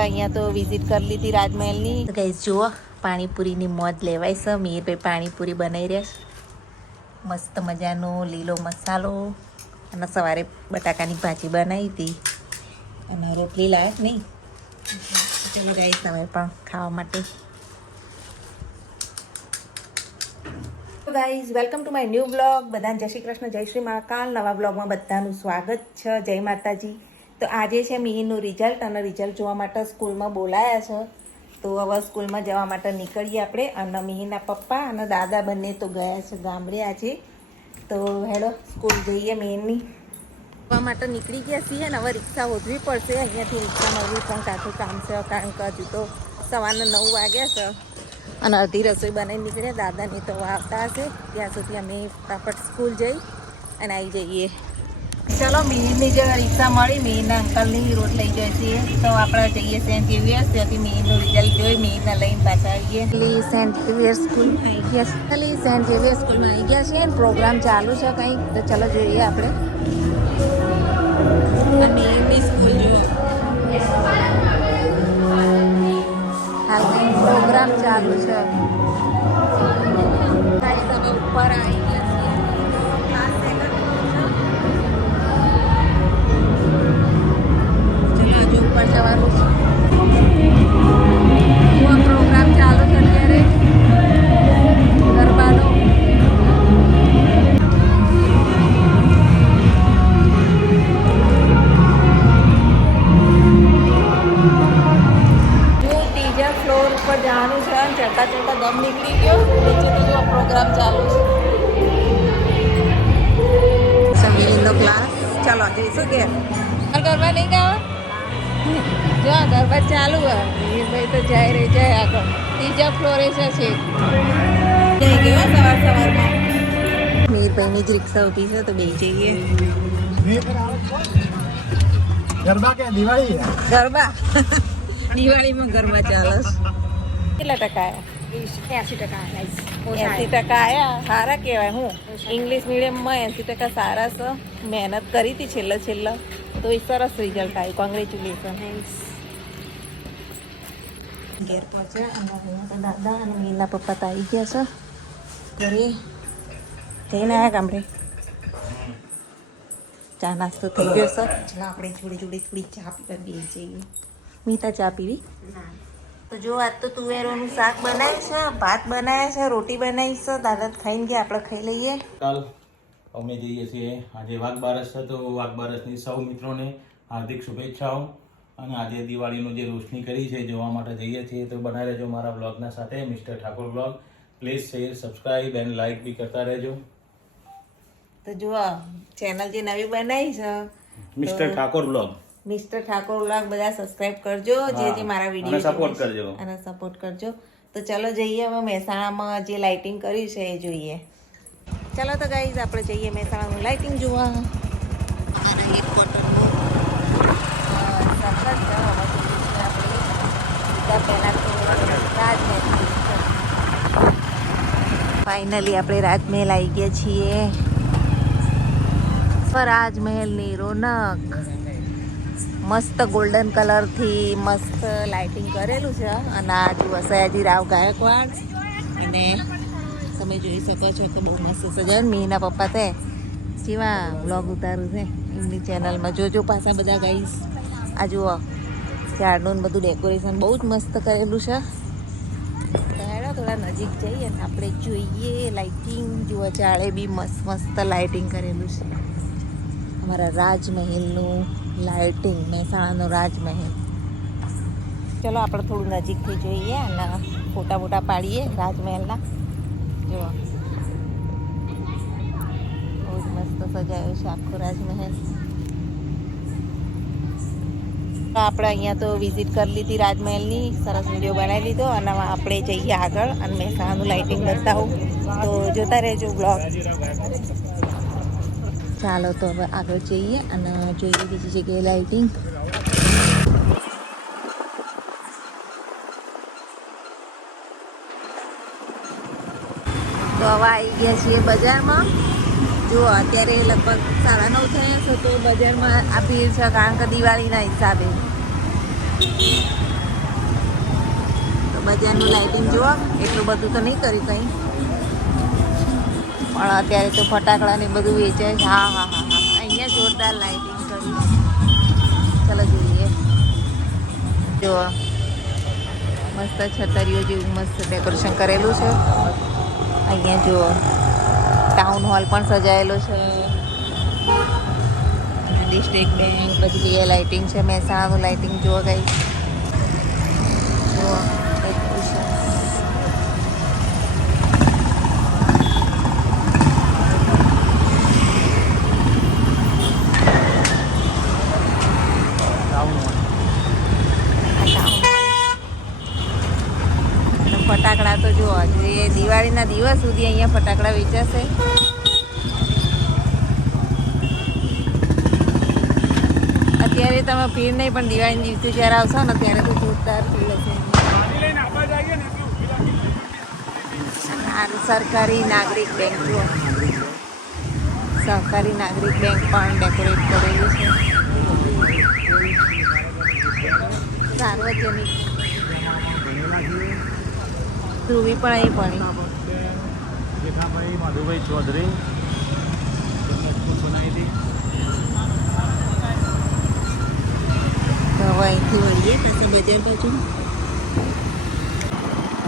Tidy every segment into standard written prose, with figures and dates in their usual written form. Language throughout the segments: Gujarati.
આપણે અહીંયા તો વિઝિટ કરી લીધી રાજમહેલની. તો ગાઈસ જુઓ પાણીપુરીની મોજ લેવાય છે. મીરભાઈ પાણીપુરી બનાવી રહ્યા છે. મસ્ત મજાનો લીલો મસાલો અને સવારે બટાકાની ભાજી બનાવી હતી અને રોટલી લાવે નહીં. ચલો ગાઈસ તમે પણ ખાવા માટે. Guys welcome to my new blog. બધાને જય શ્રી કૃષ્ણ, જય શ્રી મહાકાલ. નવા બ્લોગમાં બધાનું સ્વાગત છે. જય માતાજી. તો આજે છે મિહિરનું રિઝલ્ટ અને રિઝલ્ટ જોવા માટે સ્કૂલમાં બોલાયા છે. તો હવે સ્કૂલમાં જવા માટે નીકળીએ આપણે. અને મિહિરના પપ્પા અને દાદા બંને તો ગયા છે ગામડે આજે. તો હેડો સ્કૂલ જઈએ. મિહિરની જવા માટે નીકળી ગયા છીએ ને હવે રિક્ષા ઓઢવી પડશે. અહીંયાથી રિક્ષા મળવી પણ કાઠું કામ છે, કારણ કે હજુ તો સવારના 9 વાગ્યા છે અને અડધી રસોઈ બનાવી નીકળ્યા. દાદાની તો આવતા હશે ત્યાં સુધી અમે ફટાફટ સ્કૂલ જઈ અને આવી જઈએ. ચલો મિહિરની જે રિક્ષા મળી, મિહિરના અંકલની રોડ લઈ જાય છીએ. તો આપણે જઈએ સેન્ટ ઝેવિયર્સ. ત્યાંથી મિહિરનું રિઝલ્ટ જોઈ મિહિરને લઈને પાછા આવીએ. સેન્ટ ઝેવિયર્સ સ્કૂલમાં આવી ગયા છે. સેન્ટ ઝેવિયર્સ સ્કૂલમાં આવી ગયા છીએ. પ્રોગ્રામ ચાલુ છે કંઈક, તો ચલો જોઈએ આપણે. મિહિરની સ્કૂલ જો હાલ પ્રોગ્રામ ચાલુ છે. તમે ઉપર આવી ગયા છીએ. ક્લાસ ચલો હજુ ઉપર જવાનું છે. પ્રોગ્રામ ચાલુ છે અત્યારે ગરબાનો. ફ્લોર ઉપર જવાનું છે અને ચડતા ચડતા દમ નીકળી ગયો. નીચેથી જો પ્રોગ્રામ ચાલુ છે. સમીરનો ક્લાસ. ચાલો જઈશું કે ગરબા નહીં ગાવા. જો ગરબા ચાલુ હોય. મિહિરભાઈ તો જાય રહી જાય આગળ. ત્રીજા ફ્લોરે છે. જઈ ગયો સવાર સવારમાં. મિહિરભાઈની જ રિક્ષા ઊભી છે તો બે જઈએ. ગરબા કે દિવાળી? ગરબા દિવાળીમાં ગરબા ચાલે. કેટલા ટકા આવ્યા? 80% આવ્યા. સારા કહેવાય. હું ઇંગ્લિશ મીડિયમમાં 80% સારા છે. મહેનત કરી હતી છેલ્લે તો એ સરસ રિઝલ્ટ આવ્યું. કોંગ્રેચ્યુલેશન. ઘેર પહોંચ્યા અને અહીંયા તો દાદા અને મીરના પપ્પા તો આવી ગયા છે ઘરે. જઈને આવ્યા ગામડે. ચા નાસ્તો થઈ ગયો છે. ચાલો આપણે જોડે થોડી ચા પીવા બે જઈએ. મીતા ચા પીવી? તો જો આજ તો તુવેરોનું શાક બનાવ્યું છે, ભાત બનાવ્યા છે, રોટી બનાવી છે. દાદા ખાઈને ગયા, આપણે ખાઈ લઈએ. કાલ અમે જઈએ છીએ. આજે વાઘ બારસ છે તો વાઘ બારસની સૌ મિત્રોને હાર્દિક શુભેચ્છાઓ. અને આજે દિવાળીનું જે રોશની કરી છે જોવા માટે જઈએ છીએ. તો બનાવી રહેજો મારા બ્લોગના સાથે. Mister Thakor blog. Please share, subscribe and like બી કરતા રહેજો. તો જો ચેનલ જે નવી બનાવી છે mister Thakor blog, mister Thakor vlog બધા સબસ્ક્રાઇબ કરજો. જે મારા વિડીયો સપોર્ટ કરજો અને સપોર્ટ કરજો. તો ચલો જઈએ હવે મહેસાણામાં જે લાઇટિંગ કર્યું છે એ જોઈએ. ચલો તો ગાઈઝ આપણે જઈએ મહેસાણાનું લાઇટિંગ જોવા. અમારા હેડક્વાર્ટરનું સફર છે. પહેલાં તો રાજમહેલ. ફાઇનલી આપણે રાજમહેલ આવી ગયા છીએ. રાજમહેલની રોનક મસ્ત ગોલ્ડન કલરથી મસ્ત લાઇટિંગ કરેલું છે. અને આ જુઓ સયાજીરાવ ગાયકવાડ. અને તમે જોઈ શકો છો કે બહુ મસ્ત સજાયું. મિહિરના પપ્પા તે જેવા વ્લોગ ઉતારું છે એમની ચેનલમાં જોજો પાછા બધા ગાઈસ. આ જુઓ ઝાડનું બધું ડેકોરેશન બહુ જ મસ્ત કરેલું છે. થોડા નજીક જઈએ અને આપણે જોઈએ લાઇટિંગ. જુઓ ઝાડે બી મસ્ત લાઇટિંગ કરેલું છે. અમારા રાજમહેલનું લાઇટિંગ, મહેસાણાનો રાજમહેલ. ચલો આપણે થોડું નજીકથી જોઈએ અને ફોટા પાડીએ રાજમહેલના. જો બહુ જ મસ્ત સજાયો છે આખો રાજમહેલ. આપણે અહીંયા તો વિઝિટ કરી લીધી રાજમહેલની. સરસ વિડીયો બનાવી લીધો અને આપણે જઈએ આગળ અને મહેસાણાનું લાઇટિંગ બતાવું. તો જોતા રહેજો બ્લોગ. ચાલો તો હવે આગળ જઈએ અને જોઈએ બીજી જગ્યાએ લાઇટિંગ. તો હવે આવી ગયા છીએ બજારમાં. જો અત્યારે લગભગ 9:30 થયા છે તો બજારમાં આ ભીડ છે કારણ કે દિવાળીના હિસાબે. બજારનું લાઇટિંગ જુઓ, એટલું બધું તો નહીં કર્યું કંઈ, પણ અત્યારે તો ફટાકડા ને બધું વેચાય છે. હા હા હા હા, અહીંયા જોરદાર લાઇટિંગ કરી. ચાલો જોઈએ. જુઓ, મસ્ત છતરીઓ જેવું મસ્ત ડેકોરેશન કરેલું છે. અહીંયા જુઓ, ટાઉન હોલ પણ સજાયેલો છે. ડિસ્ટ્રિક્ટ બેંક, બધી જગ્યાએ લાઇટિંગ છે. મહેસાણાનું લાઇટિંગ જુઓ ગઈ. જુઓ ડેકોરેશન. ફટાકડા તો જુઓ, જોઈએ દિવાળીના દિવસ સુધી અહીંયા ફટાકડા વેચાશે. અત્યારે તમે ભીડ નહીં, પણ દિવાળીના દિવસે જ્યારે આવશો ને ત્યારે તો જોરદાર ભીડ હશે. સરકારી નાગરિક બેંક જુઓ, સહકારી નાગરિક બેંક પણ ડેકોરેટ કરેલી છે. સાર્વજનિક ધ્રુવી પણ અહીં ભણી. માધુભાઈ ચૌધરી તો હવે અહીંથી વળીએ પછી બજાર બાજુ.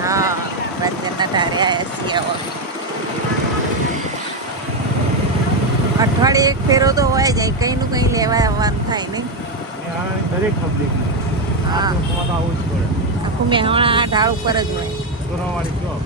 હા, બજારના ધારે આવ્યા છીએ. અઠવાડિયે એક ફેરો તો હોય જાય, કંઈનું કંઈ લેવા આવવાનું થાય નહીં. દરેક પબ્લિક હા, આવું જ પડે. આખું મહેવાણા આ ઢાળ ઉપર જ હોય. વાળી ચોક.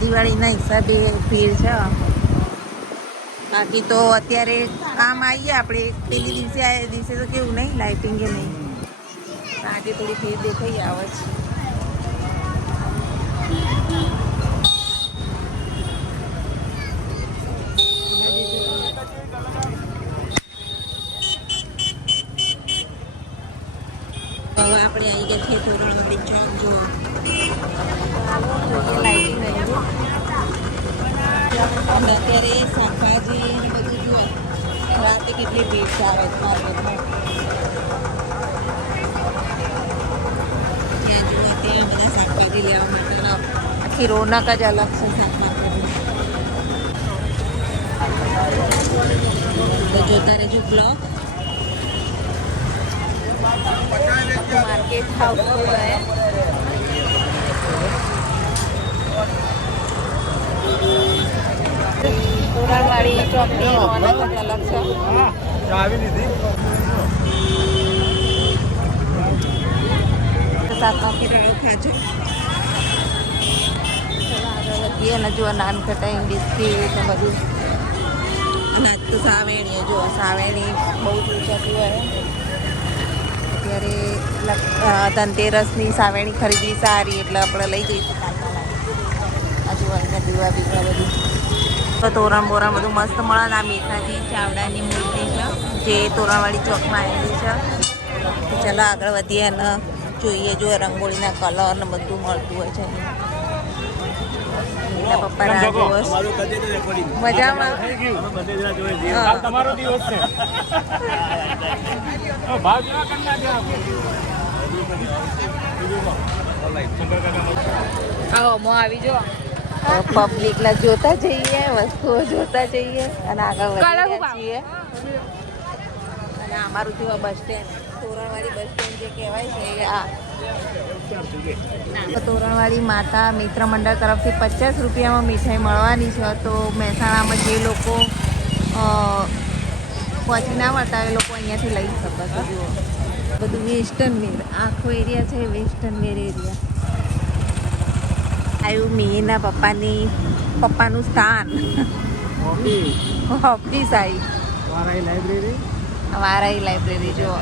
દિવાળીના હિસાબે ભીડ છે. બાકી તો અત્યારે કામ આવીએ આપણે પેલી દિવસે આવ્યા દિવસે તો કેવું નહીં, લાઇટિંગ કે નહીં. આજે થોડી ભીડ દેખાઈ આવે છે. હવે આપણે આવી ગયા છીએ તોરણવાળી ચોક. જુઓ, લાઇટિંગ અને અત્યારે શાકભાજી ને બધું જુઓ, રાતે કેટલી ભીડ ચાલે છે માર્કેટમાં. ત્યાં જુઓ, ત્યાં બધા શાકભાજી લેવા માટે આખી રોનક જ અલગ છે શાક માર્કેટની. તો જોતા રહેજો બ્લોગ. मार्केट हाउस हुआ है. તોરણવાળી ચોકની રોનક જ અલગ છે. ચાવી લીધી. સાતમાંથી રળો ખાજો. આગળ વધીએ અને જુઓ નાનકટાઈ બિસ્કીટ ને બધું. અને તો સાવેણીઓ જુઓ, સાવેણી બહુ જ વેચાતી હોય. અત્યારે ધનતેરસની સાવેણી ખરીદવી સારી, એટલે આપણે લઈ જઈશું કાલના આજુબાજુના દીવા બીવા બધું. તો તોરણ બોરણ બધું મસ્ત મળે. આ મેથાજી ચાવડાની મૂર્તિ છે જે તોરણવાળી ચોકમાં આવેલી છે. તો ચાલો આગળ વધીએ અને જોઈએ. જો રંગોળીના કલર ને બધું મળતું હોય છે. એના પપ્પા રાહ જોવે છે. મજામાં તમારો દિવસ છે. આવી જો પબ્લિક લા જોતા જઈએ, વસ્તુઓ જોતા જઈએ અને આગળ વધીએ છીએ. અને અમારું જેવા બસ સ્ટેન્ડ, તોરણવાળી બસ સ્ટેન્ડ જે કહેવાય છે એ તોરણવાળી માતા મિત્ર મંડળ તરફથી 50 રૂપિયામાં મીઠાઈ મળવાની છે. તો મહેસાણામાં જે લોકો પહોંચી ના મળતા એ લોકો અહીંયાથી લઈ શકે છે. જુઓ, બધું વેસ્ટર્ન વેર, આખો એરિયા છે વેસ્ટર્ન વેર એરિયા. આવ્યું મિહિરના પપ્પાનું સ્થાન, ઓફિસ આવી. વારાઈ લાઇબ્રેરી જુઓ.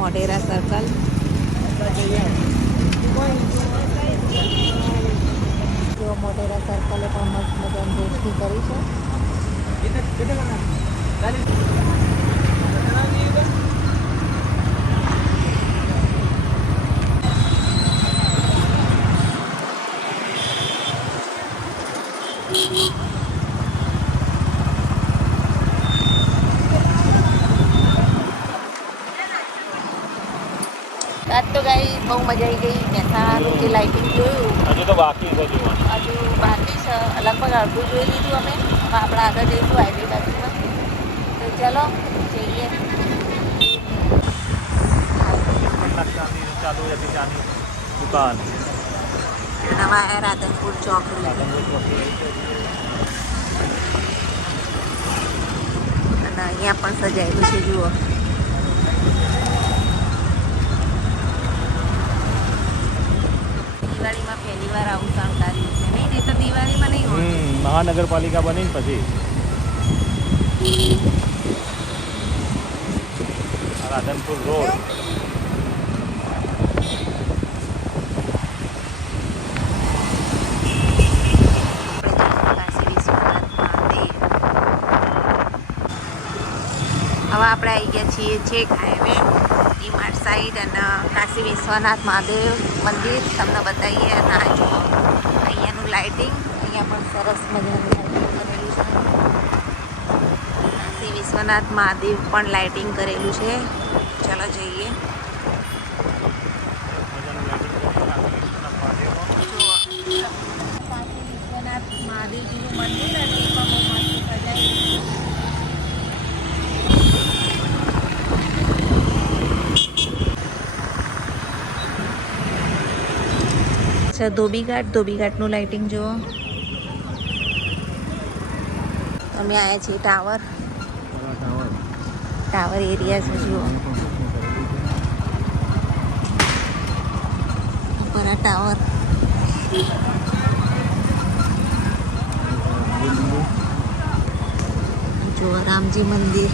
મોઢેરા સર્કલ. જો મોઢેરા સર્કલે પણ મસ્ત મજાની રોશની કરી છે. આજ તો ગાઈ બહુ મજા આવી ગઈ. મહેસાણાનું જે લાઇટિંગ જોયું હજુ તો બાકી છે જોવાનું. હજુ બાકી છે. લગભગ અડધું જોઈ લીધું અમે. હવે આપણે આગળ જઈશું હાઈવે બાજુમાં. તો ચલો જઈએ. ચાલુ હતી ચાની દુકાન. નવા રાધનપુર ચોકડી અને અહીંયા પણ સજાયેલું છે જુઓ. દિવાળીમાં પહેલી વાર આવું શણગાર્યું છે નહીં? એ તો દિવાળીમાં નહીં હોય. મહાનગરપાલિકા બની ને પછી રાધનપુર રોડ. હવે આપણે આવી ગયા છીએ છેક હાઈવે ડીમાર્ટ સાઈડ અને કાશી વિશ્વનાથ મહાદેવ મંદિર તમને બતાવીએ. અને આ જુઓ અહીંયાનું લાઇટિંગ. અહીંયા પણ સરસ મજાનું લાઇટિંગ કરેલું છે. કાશી વિશ્વનાથ મહાદેવ પણ લાઇટિંગ કરેલું છે. ચલો જઈએ. જુઓ કાશી વિશ્વનાથ મહાદેવજીનું મંદિર અને એ પણ બહુ મસ્ત સજાયેલું. અચ્છા ધોબીઘાટનું લાઇટિંગ જુઓ. અમે આવ્યા છીએ ટાવર એરિયા છે જુઓ. ઉપર આ ટાવર. જુઓ રામજી મંદિર.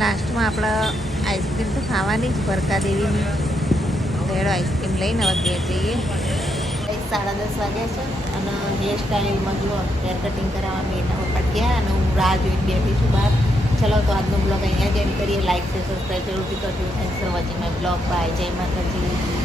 લાસ્ટમાં આપણે આઈસ્ક્રીમ તો ખાવાની જ ભરકા દેવીની. તો આઈસ્ક્રીમ લઈને હવે ઘેર જઈએ. 10:30 વાગ્યા છે અને હેર સ્ટાઈલમાં જુઓ હેર કટિંગ કરાવવા મેં એના પપ્પા ગયા અને હું રાહ જોઈને બેઠી છું બહાર. ચલો તો આજનો બ્લોગ અહીંયા જ એન્ડ કરીએ. લાઈક છે સબસ્ક્રાઈબ જરૂરથી કરજો. Thanks for watching my blog. Bye. જય માતાજી.